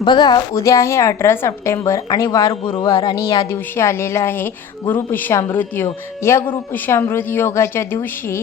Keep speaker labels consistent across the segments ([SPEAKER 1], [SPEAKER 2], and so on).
[SPEAKER 1] बघा उद्या आहे अठरा सप्टेंबर आणि वार गुरुवार आणि या दिवशी आलेला आहे गुरुपुष्यामृत योग. या गुरुपुष्यामृत योगाच्या दिवशी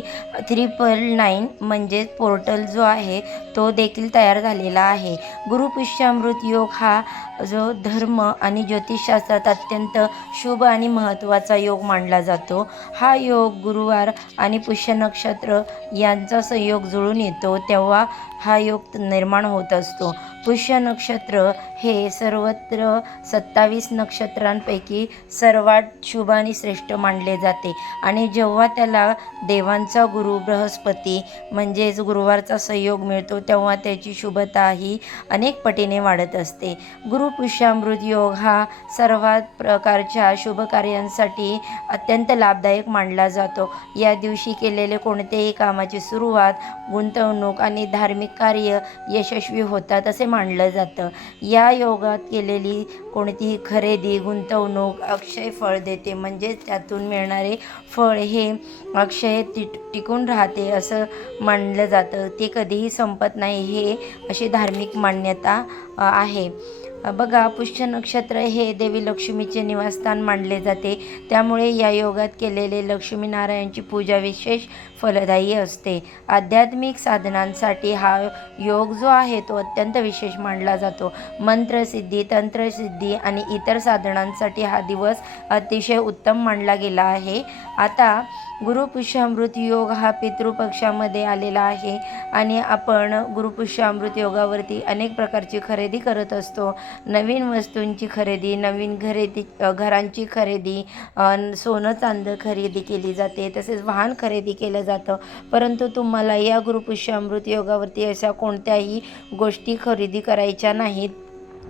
[SPEAKER 1] त्रिपल नाईन म्हणजेच पोर्टल जो आहे तो देखील तयार झालेला आहे. गुरुपुष्यामृत योग हा जो धर्म आणि ज्योतिषशास्त्रात अत्यंत शुभ आणि महत्त्वाचा योग मानला जातो. हा योग गुरुवार आणि पुष्य नक्षत्र यांचा संयोग जुळून येतो तेव्हा हा योग निर्माण होत असतो. पुष्य नक्षत्र हे सर्वत्र सत्तावीस नक्षत्रांपैकी सर्वात शुभ आणि श्रेष्ठ मानले जाते. आणि जेव्हा त्याला देवांचा गुरु बृहस्पती म्हणजेच गुरुवारचा संयोग मिळतो तेव्हा त्याची शुभता ही अनेक पटीने वाढत असते. गुरुपुष्यामृत योग हा सर्वात प्रकारच्या शुभ कार्यांसाठी अत्यंत लाभदायक मानला जातो. या दिवशी केलेले कोणतेही कामाची सुरुवात गुंतवणूक आणि धार्मिक कार्य यशस्वी होतात असे मानलं जातं. या योगात केलेली कोणतीही खरेदी गुंतवणूक अक्षय फळ देते. म्हणजेच त्यातून मिळणारे फळ हे अक्षय ति टिकून राहते असं मानलं जातं. ते कधीही संपत नाही हे अशी धार्मिक मान्यता आहे. बघा पुष्य नक्षत्र हे देवी लक्ष्मीचे निवासस्थान मानले जाते. त्यामुळे या योगात केलेले लक्ष्मीनारायणची पूजा विशेष फलदायी असते. आध्यात्मिक साधनांसाठी हा योग जो आहे तो अत्यंत विशेष मानला जातो. मंत्रसिद्धी तंत्रसिद्धी आणि इतर साधनांसाठी हा दिवस अतिशय उत्तम मानला गेला आहे. आता गुरुपुष्यामृत योग हा पितृपक्षामध्ये आलेला आहे आणि आपण गुरुपुष्यामृत योगावरती अनेक प्रकारची खरेदी करत असतो. नवीन वस्तूंची खरेदी नवीन खरेदी घरांची खरेदी सोनं चांदं खरेदी केली जाते तसेच वाहन खरेदी केलं जातं जातं. परंतु तुम्हाला या गुरुपुष्यामृत योगावरती अशा कोणत्याही गोष्टी खरेदी करायच्या नाहीत.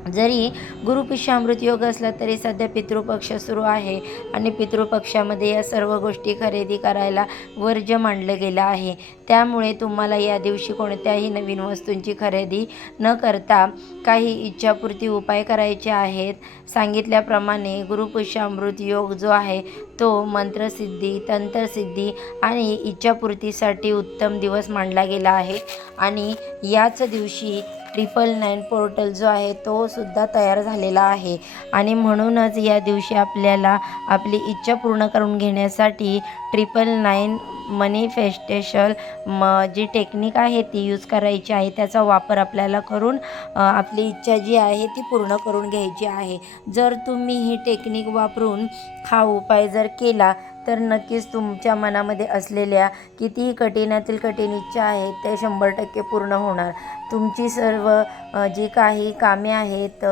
[SPEAKER 1] जरी गुरुपुष्यामृत योग असला तरी सध्या पितृपक्ष सुरू आहे आणि पितृपक्षामध्ये या सर्व गोष्टी खरेदी करायला वर्ज्य मानलं गेलं आहे. त्यामुळे तुम्हाला या दिवशी कोणत्याही नवीन वस्तूंची खरेदी न करता काही इच्छापूर्ती उपाय करायचे आहेत. सांगितल्याप्रमाणे गुरुपुष्यामृत योग जो आहे तो मंत्रसिद्धी तंत्रसिद्धी आणि इच्छापूर्तीसाठी उत्तम दिवस मानला गेला आहे. आणि याच दिवशी ट्रिपल नाईन पोर्टल जो आहे तो सुद्धा तयार झालेला आहे. आणि म्हणूनच या दिवशी आपल्याला आपली इच्छा पूर्ण करून घेण्यासाठी ट्रिपल नाईन मनिफेस्टेशन म जी टेक्निक आहे ती यूज करायची आहे त्याचा वापर आपल्याला करून आपली इच्छा जी आहे ती पूर्ण करून घ्यायची आहे. जर तुम्ही ही टेक्निक वापरून हा उपाय जर केला तर नक्कीच तुमच्या मनामध्ये असलेल्या कितीही कठीणातील कठीण इच्छा आहेत त्या शंभर टक्के पूर्ण होणार. तुमची सर्व जी काही कामे आहेत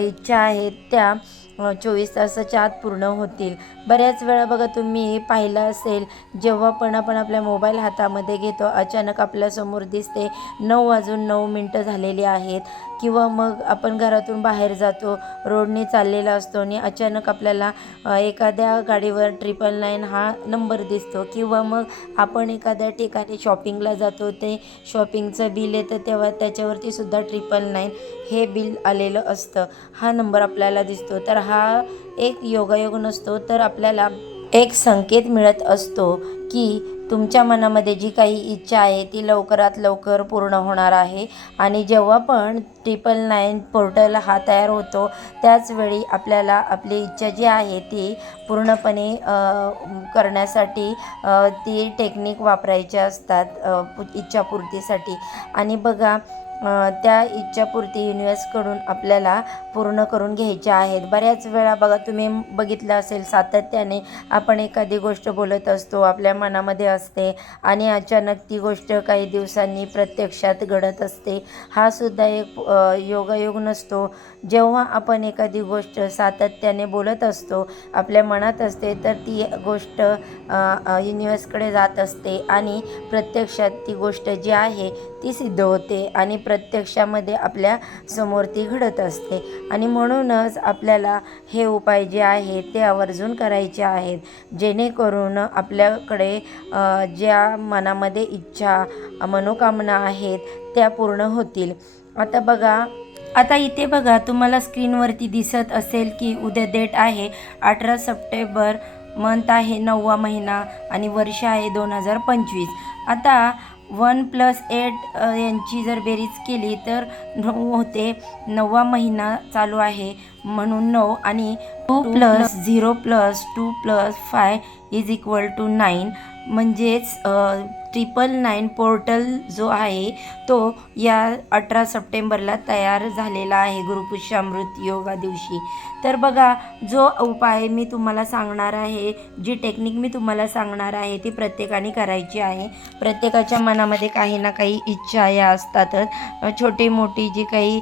[SPEAKER 1] इच्छा आहेत त्या चोवीस तासाच्या आत पूर्ण होतील. बऱ्याच वेळा बघा तुम्ही पाहिलं असेल जेव्हा पण आपण आपल्या मोबाईल हातामध्ये घेतो अचानक आपल्यासमोर दिसते नऊ वाजून नऊ मिनटं झालेली आहेत. किंवा मग आपण घरातून बाहेर जातो रोडने चाललेला असतो आणि अचानक आपल्याला एखाद्या गाडीवर ट्रिपल नाईन हा नंबर दिसतो. किंवा मग आपण एखाद्या ठिकाणी शॉपिंगला जातो ते शॉपिंगचं बिल येतं तेव्हा त्याच्यावरती सुद्धा ट्रिपल नाईन हे बिल आलेलं असतं. हा नंबर आपल्याला दिसतो. तर हा एक योगायोग नसतो तर आपल्याला एक संकेत मिळत असतो की तुमच्या मनामध्ये जी काही इच्छा आहे ती लवकरात लवकर पूर्ण होणार आहे. आणि जेव्हा पण ट्रिपल नाईन पोर्टल हा तयार होतो त्याचवेळी आपल्याला आपली इच्छा जी आहे ती पूर्णपणे करण्यासाठी ती टेक्निक वापरायच्या असतात इच्छापूर्तीसाठी. आणि बघा त्या इच्छापूर्ती युनिवर्सकडून आपल्याला पूर्ण करून घ्यायच्या आहेत. बऱ्याच वेळा बघा तुम्ही बघितलं असेल सातत्याने आपण एखादी गोष्ट बोलत असतो आपल्या मनामध्ये असते आणि अचानक ती गोष्ट काही दिवसांनी प्रत्यक्षात घडत असते. हा सुद्धा एक योगायोग नसतो. जेव्हा आपण एखादी गोष्ट सातत्याने बोलत असतो आपल्या मनात असते तर ती गोष्ट युनिवर्सकडे जात असते आणि प्रत्यक्षात ती गोष्ट जी आहे ती सिद्ध होते आणि प्रत्यक्षामध्ये आपल्यासमोर ती घडत असते. आणि म्हणूनच आपल्याला हे उपाय जे आहे ते आवर्जून करायचे आहेत. जेणेकरून आपल्याकडे ज्या मनामध्ये इच्छा मनोकामना आहेत त्या पूर्ण होतील. आता बघा आता इथे बघा तुम्हाला स्क्रीनवरती दिसत असेल की उद्या डेट आहे अठरा सप्टेंबर मंथ आहे नववा महिना आणि वर्ष आहे दोन हजार पंचवीस. आता वन प्लस एट यांची जर बेरीज केली तर नऊ होते नववा महिना चालू आहे. म्हणून नऊ आणि two plus zero plus two plus five is equal to nine म्हणजेच ट्रिपल नाईन पोर्टल जो आहे तो या अठरा सप्टेंबरला तयार झालेला आहे गुरुपुष्यामृत योगा दिवशी. तर बघा जो उपाय मी तुम्हाला सांगणार आहे जी टेक्निक मी तुम्हाला सांगणार आहे ती प्रत्येकाने करायची आहे. प्रत्येकाच्या मनामध्ये काही ना काही इच्छा या असतातच. छोटी मोठी जी काही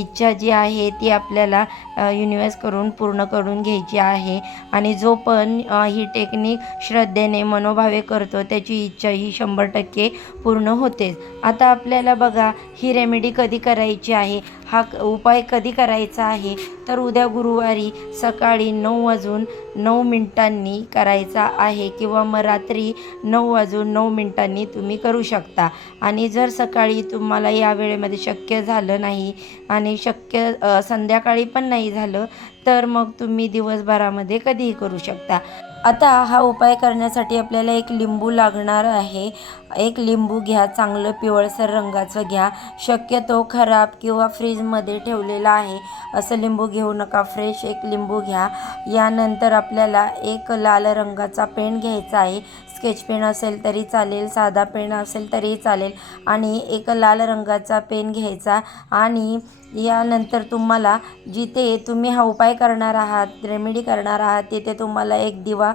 [SPEAKER 1] इच्छा जी आहे ती आपल्याला युनिवर्स करून पूर्ण करून घ्यायची आहे. आणि जो पण ही टेक्निक श्रद्धेने मनोभावे करतो त्याची इच्छा ही शंभर टक्के पूर्ण होतेच. आता आपल्याला बघा ही रेमेडी कधी करायची आहे? हा क- उपाय कधी करायचा आहे? तर उद्या गुरुवारी सकाळी नऊ वाजून नऊ मिनिटांनी करायचा आहे किंवा मग रात्री नऊ वाजून नऊ मिनिटांनी तुम्ही करू शकता. आणि जर सकाळी तुम्हाला या वेळेमध्ये शक्य झालं नाही आणि शक्य संध्याकाळी पण नाही झालं तर मग तुम्ही दिवसभरामध्ये कधीही करू शकता. आता हा उपाय करण्यासाठी आपल्याला एक लिंबू लागणार आहे. एक लिंबू घ्या चांगलं पिवळसर रंगाचं घ्या. शक्यतो खराब किंवा फ्रीजमध्ये ठेवलेला आहे. असं लिंबू घेऊ नका फ्रेश एक लिंबू घ्या. यानंतर आपल्याला एक लाल रंगाचा पेन घ्यायचा आहे. स्केच पेन असेल तरी चालेल साधा पेन असेल तरी चालेल. आणि एक लाल रंगाचा पेन घ्यायचा आणि यानंतर तुम्हाला जिथे तुम्ही हा उपाय करणार आहात रेमेडी करणार आहात तिथे तुम्हाला एक दिवा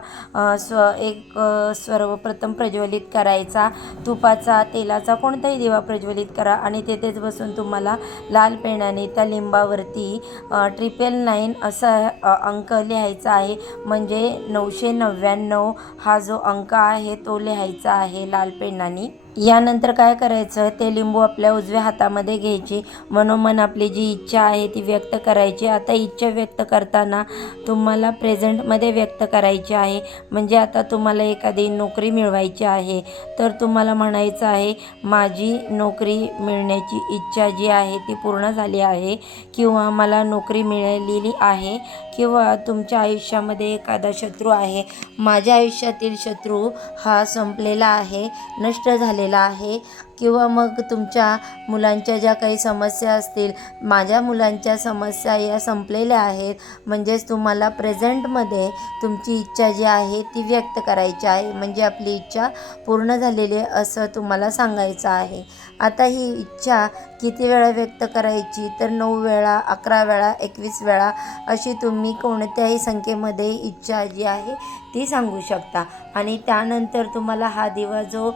[SPEAKER 1] स्व एक सर्वप्रथम प्रज्वलित करायचा. तुपाचा तेलाचा कोणताही दिवा प्रज्वलित करा आणि तेथेच बसून तुम्हाला लाल पेनाने त्या लिंबावरती ट्रिपल नाईन असा अंक लिहायचा आहे. म्हणजे नऊशे नव्याण्णव हा जो अंक आहे तो लिहायचा आहे लाल पेनाने यानंतर काय करायचं? ते लिंबू आपल्या उजव्या हातामध्ये घ्यायची. मनोमन आपली जी इच्छा आहे ती व्यक्त करायची. आता इच्छा व्यक्त करताना तुम्हाला प्रेझेंटमध्ये व्यक्त करायची आहे. म्हणजे आता तुम्हाला एखादी नोकरी मिळवायची आहे. तर तुम्हाला म्हणायचं आहे माझी नोकरी मिळण्याची इच्छा जी आहे ती पूर्ण झाली आहे किंवा मला नोकरी मिळालेली आहे किंवा तुमच्या आयुष्यामध्ये एखादा शत्रू आहे माझ्या आयुष्यातील शत्रू हा संपलेला आहे नष्ट झालेला आहे. किंवा मग तुमच्या मुलांच्या ज्या काही समस्या असतील माझ्या मुलांच्या समस्या या संपलेल्या आहेत. म्हणजेच तुम्हाला प्रेझेंटमध्ये तुमची इच्छा जी आहे ती व्यक्त करायची आहे. म्हणजे आपली इच्छा पूर्ण झालेली आहे असं तुम्हाला सांगायचं आहे. आता ही इच्छा किती वेळा व्यक्त करायची? तर नऊ वेळा अकरा वेळा एकवीस वेळा अशी तुम्ही कोणत्याही संख्येमध्ये इच्छा जी आहे ती सांगू शकता. आणि त्यानंतर तुम्हाला हा दिवा जो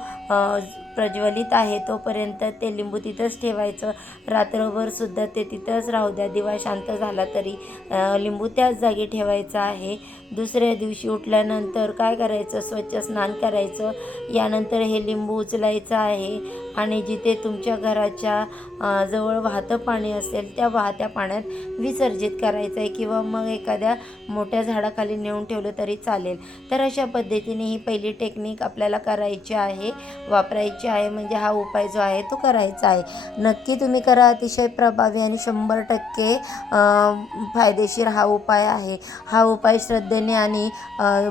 [SPEAKER 1] प्रज्वलित आहे. तोपर्यंत ते लिंबू तिथंच ठेवायचं. रात्रभर सुद्धा ते तिथंच राहू द्या. दिवा शांत झाला तरी लिंबू त्याच जागी ठेवायचा आहे. दुसऱ्या दिवशी उठल्यानंतर काय करायचं? स्वच्छ स्नान करायचं. यानंतर हे लिंबू उचलायचं आहे. आणि जिथे तुमच्या घराच्या जवळ वाहतं पाणी असेल त्या वाहत्या पाण्यात विसर्जित करायचं आहे किंवा मग एखाद्या मोठ्या झाडाखाली नेऊन ठेवलं तरी चालेल. तर अशा पद्धतीने ही पहिली टेक्निक आपल्याला करायची आहे. वापरायची आहे म्हणजे हा उपाय जो आहे तो करायचा आहे. नक्की तुम्ही करा अतिशय प्रभावी आणि शंभर टक्के फायदेशीर हा उपाय आहे. हा उपाय श्रद्धेने आणि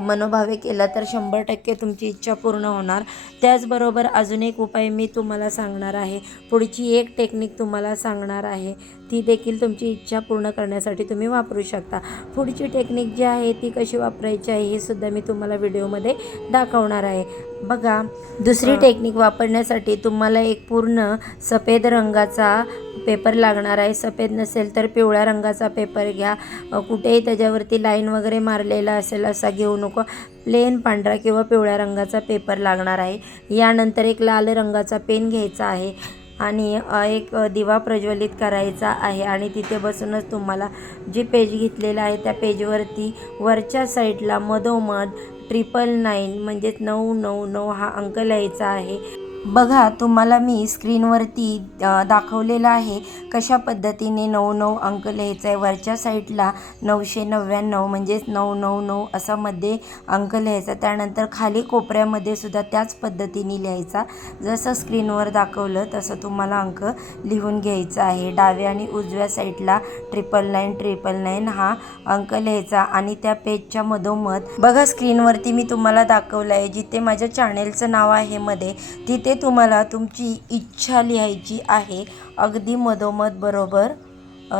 [SPEAKER 1] मनोभावे केला तर शंभर टक्के तुमची इच्छा पूर्ण होणार. त्याचबरोबर अजून एक उपाय मी तुम्हाला सांगणार आहे. पुढची एक टेक्निक तुम्हाला सांगणार आहे. ती देखील तुमची इच्छा पूर्ण करण्यासाठी तुम्ही वापरू शकता. पुढची टेक्निक जी आहे ती कशी वापरायची आहे हे सुद्धा मी तुम्हाला व्हिडिओमध्ये दाखवणार आहे. बघा दुसरी टेक्निक वापरण्यासाठी तुम्हाला एक पूर्ण सफेद रंगाचा पेपर लागणार आहे. सफेद नसेल तर पिवळ्या रंगाचा पेपर घ्या. कुठेही त्याच्यावरती लाईन वगैरे मारलेला असेल असा घेऊ नको. प्लेन पांढरा किंवा पिवळ्या रंगाचा पेपर लागणार आहे. यानंतर एक लाल रंगाचा पेन घ्यायचा आहे. आणि एक दिवा प्रज्वलित करायचा आहे आणि तिथे बसूनच तुम्हाला जे पेज घेतलेलं आहे त्या पेजवरती वरच्या साईडला मधोमध ट्रिपल नाईन म्हणजेच नऊ नऊ नऊ हा अंक लिहायचा आहे. बघा तुम्हाला मी स्क्रीनवरती दाखवलेलं आहे कशा पद्धतीने नऊ नऊ अंक लिहायचा आहे वरच्या साईडला नऊशे नव्याण्णव म्हणजेच नऊ नऊ नऊ असा मध्ये अंक लिहायचा. त्यानंतर खाली कोपऱ्यामध्ये सुद्धा त्याच पद्धतीने लिहायचा. जसं स्क्रीनवर दाखवलं तसं तुम्हाला अंक लिहून घ्यायचा आहे. डाव्या आणि उजव्या साईडला ट्रिपल नाईन ट्रिपल नाईन हा अंक लिहायचा आणि त्या पेजच्या मधोमध बघा स्क्रीनवरती मी तुम्हाला दाखवलं आहे जिथे माझ्या चॅनेलचं नाव आहे मध्ये तिथे तुम्हाला तुमची इच्छा लिहायची आहे. अगदी मधोमध बरोबर.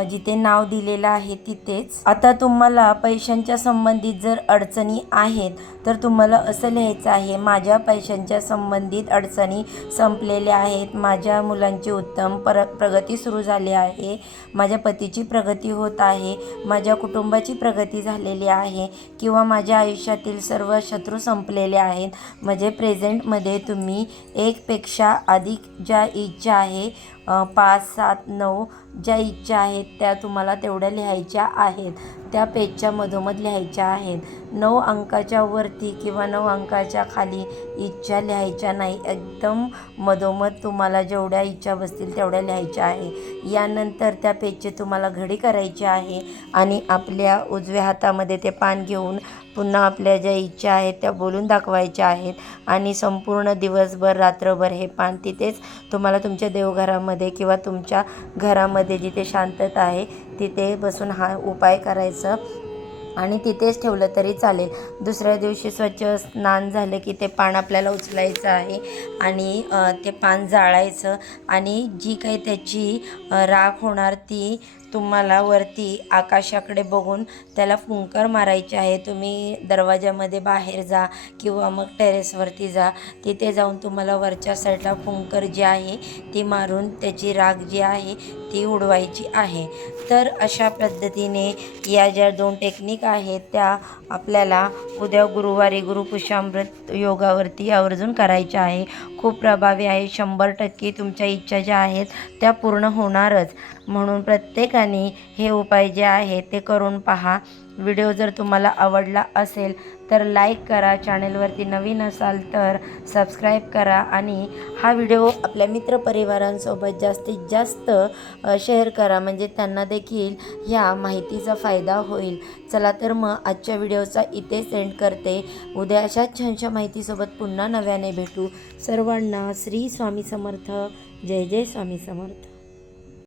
[SPEAKER 1] जिथे नाव दिलेलं आहे तिथेच. आता तुम्हाला पैशांच्या संबंधित जर अडचणी आहेत तर तुम्हाला असं लिहायचं आहे माझ्या पैशांच्या संबंधित अडचणी संपलेल्या आहेत. माझ्या मुलांची उत्तम पर प्रगती सुरू झाली आहे. माझ्या पतीची प्रगती होत आहे. माझ्या कुटुंबाची प्रगती झालेली आहे. किंवा माझ्या आयुष्यातील सर्व शत्रू संपलेले आहेत. म्हणजे प्रेझेंटमध्ये तुम्ही एकपेक्षा अधिक ज्या इच्छा आहे पाच सात नऊ ज्या इच्छा आहेत त्या तुम्हाला तेवढ्या लिहायच्या आहेत. त्या पेजच्या मधोमध लिहायच्या आहेत. नऊ अंकाच्या वरती किंवा नऊ अंकाच्या खाली इच्छा लिहायच्या नाही. एकदम मधोमध तुम्हाला जेवढ्या इच्छा बसतील तेवढ्या लिहायच्या आहे. यानंतर त्या पेजचे तुम्हाला घडी करायची आहे आणि आपल्या उजव्या हातामध्ये ते पान घेऊन पुन्हा आपल्या ज्या इच्छा आहेत त्या बोलून दाखवायच्या आहेत. आणि संपूर्ण दिवसभर रात्रभर हे पान तिथेच तुम्हाला तुमच्या देवघरामध्ये किंवा तुमच्या घरामध्ये जिथे शांतता आहे तिथे बसून हा उपाय करायचं आणि तिथेच ठेवलं तरी चालेल. दुसऱ्या दिवशी स्वच्छ स्नान झालं की ते पान आपल्याला उचलायचं आहे आणि ते पान जाळायचं आणि जी काही त्याची राख होणार ती तुम्हाला वरती आकाशाकडे बघून त्याला फुंकर मारायचे आहे. तुम्ही दरवाजामध्ये बाहेर जा किंवा मग टेरेसवरती जा. तिथे जाऊन तुम्हाला वरच्या साईडला फुंकर जी आहे ती मारून त्याची राग जी आहे ती उडवायची आहे. तर अशा पद्धतीने या ज्या दोन टेक्निक आहेत त्या आपल्याला उद्या गुरुवारी गुरुपुषामृत योगावरती आवर्जून करायच्या आहे. खूप प्रभावी आहे. शंभर टक्के तुमच्या इच्छा ज्या आहेत त्या पूर्ण होणारच. म्हणून प्रत्येकाने हे उपाय जे आहेत ते करून पहा. व्हिडिओ जर तुम्हाला आवडला असेल तर लाईक करा चॅनेलवरती नवीन असाल तर सबस्क्राईब करा आणि हा व्हिडिओ आपल्या मित्रपरिवारांसोबत जास्तीत जास्त शेअर करा. म्हणजे त्यांना देखील ह्या माहितीचा फायदा होईल. चला तर मग आजच्या व्हिडिओचा इथे सेंड करते. उद्या अशाच छानशा माहितीसोबत पुन्हा नव्याने भेटू. सर्वांना श्री स्वामी समर्थ. जय जय स्वामी समर्थ.